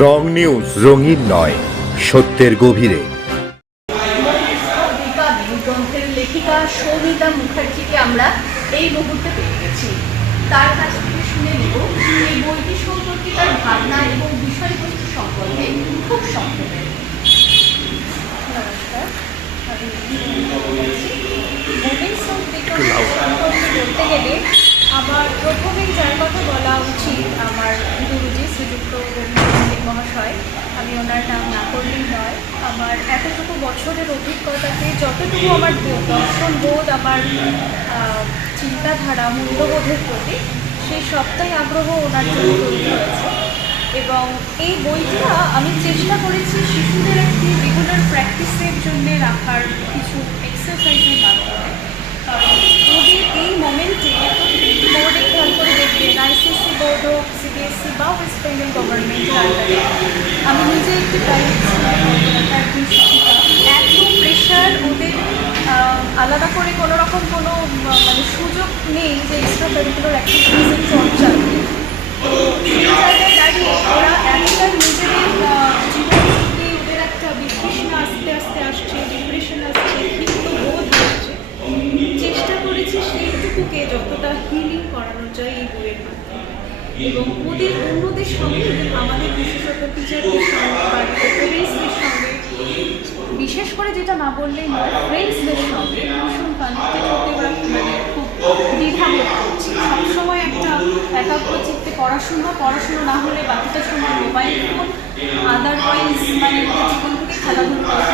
রং news, রঙিন নয়, সত্যের গভীরে। গ্রন্থের লেখিকা সৌমিতা মুখার্জিকে আমরা এই মুহূর্তে পেয়ে গেছি। তার কাছ থেকে শুনে নেব এই বইটি সম্পর্কে তার ভাবনা এবং বিষয়বস্তু সম্পর্কে খুব সংক্ষেপে। নমস্কার, আমি মোমেন্টস অফ বিকম সম্পর্কে বলতে গেলে আমার প্রথমেই যার কথা বলা উচিত আমার গুরুজি শ্রীযুক্ত রবীন্দ্রনাথ মহাশয়। আমি ওনার নাম না করলেই নয়। আমার এতটুকু বছরের অভিজ্ঞতাতে যতটুকু আমার দর্শন বোধ, আমার চিন্তাধারা, মূল্যবোধের প্রতি সেই সবটাই আগ্রহ ওনার জন্য তৈরি হয়েছে। এবং এই বইটা আমি চেষ্টা করেছি শিশুদের একটি রেগুলার প্র্যাকটিসের জন্য রাখার কিছু এক্সারসাইজের মাধ্যমে। কারণ ওদের এই মোমেন্টে প্রত্যেকটি বোর্ডে খেয়াল করে দেখবেন, আইসিএসসি বোর্ড হোক, সিবিএসসি বা ওয়েস্ট বেঙ্গল গভর্নমেন্টের আন্ডারে, আমি নিজে একটি প্রাইভেট স্কুলের একজন শিক্ষিকা। এত প্রেশার, ওদের আলাদা করে কোনো রকম কোনো সুযোগ নেই যে এক্সট্রা কারিকুলার অ্যাক্টিভিটিসের চর্চা। তো সেই জায়গায় দাঁড়িয়ে ওরা এতটা নিজেদের জীবন থেকে ওদের একটা বিতৃষ্ণা আস্তে আস্তে আসছে, ডিপ্রেশন আসছে, ক্ষিপ্ত বোধ আসছে। চেষ্টা করেছি সেইটুকুকে যতটা হিলিং করানো যায় এই বইয়ের মাধ্যমে। এবং ওদের অন্যদের সঙ্গে, আমাদের বিশেষত টিচারদের সঙ্গে, বাড়িতে পেরেন্টসদের সঙ্গে, বিশেষ করে যেটা না বললেই নয়, ফ্রেন্ডসদের সঙ্গে ভীষণ কানেক্টেড হতে ওরা খুব দ্বিধাবোধ করছে। সবসময় একটা একাগ্র চিত্তে পড়াশুনো না হলে বাকিটা সময় মোবাইল ফোন, আদারওয়াইজ ওদের জীবন থেকে খেলাধুলো করা।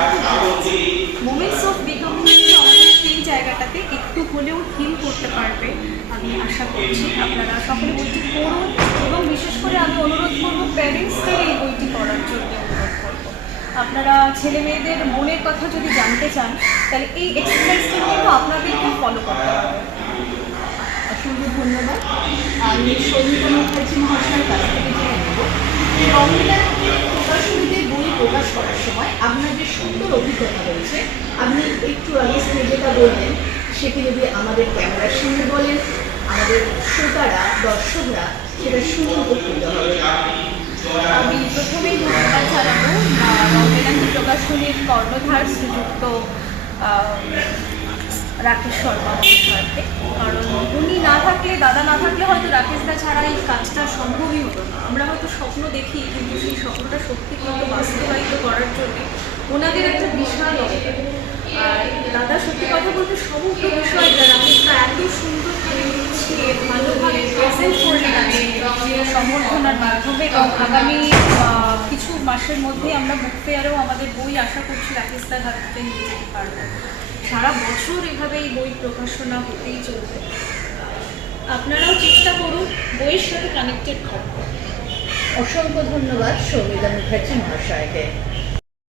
মোমেন্টস অফ বিকামিং আমাদের সেই জায়গাটাতে একটু হলেও হিল করতে পারবে আমি আশা করছি। আপনারা সকলে বইটি পড়ুন এবং বিশেষ করে আমি অনুরোধ করবো প্যারেন্টসদের এই বইটি পড়ার জন্য অনুরোধ করবো। আপনারা ছেলে মেয়েদের মনের কথা যদি জানতে চান তাহলে এই এক্সারসাইজটা কিন্তু আপনাদেরকে ফলো করতে হবে। অসংখ্য ধন্যবাদ। আমি সৌমিতা মুখার্জি মহাশয়ের কাছ থেকে জেনে নেব রবীন্দ্রনাথের প্রকাশনীতে বই প্রকাশ করার সময় আপনার যে সুন্দর অভিজ্ঞতা রয়েছে, আপনি একটু আগে যেটা বললেন সেটি যদি আমাদের ক্যামেরার সামনে বলেন, আমাদের শ্রোতারা, দর্শকরা সেটা শুনে উপকৃত হবে। আমি প্রথমেই ধন্যবাদ জানাবো রবীন্দ্রনাথ প্রকাশনীর কর্ণধার শ্রীযুক্ত রাকেশ শর্মা মহাশয়কে। কারণ উনি না থাকলে, দাদা না থাকলে হয়তো রাকেশদা ছাড়া এই কাজটা সম্ভবই হতো না। আমরা হয়তো স্বপ্ন দেখি, কিন্তু সেই স্বপ্নটা সত্যি কিন্তু বাস্তবায়িত করার জন্য ওনাদের একটা বিশাল অবদান। আর দাদা সত্যি কথা বলতে সমগ্র বিষয়টা রাকেশদা এত সুন্দর করে গুছিয়ে ভালোভাবে প্রেজেন্ট করলেন আছে সম্বর্ধনার মাধ্যমে। এবং আগামী কিছু মাসের মধ্যেই আমরা বুক ফেয়ারেও আমাদের বই আশা করছি রাকেশদার হাত থেকে নিয়ে যেতে পারবো। সারা বছর এভাবে এই বই প্রকাশনা হতেই চলবে। আপনারাও চেষ্টা করুন বইয়ের সাথে কানেক্টেড থাকবেন। অসংখ্য ধন্যবাদ সৌমিতা মুখার্জি মহাশয়কে।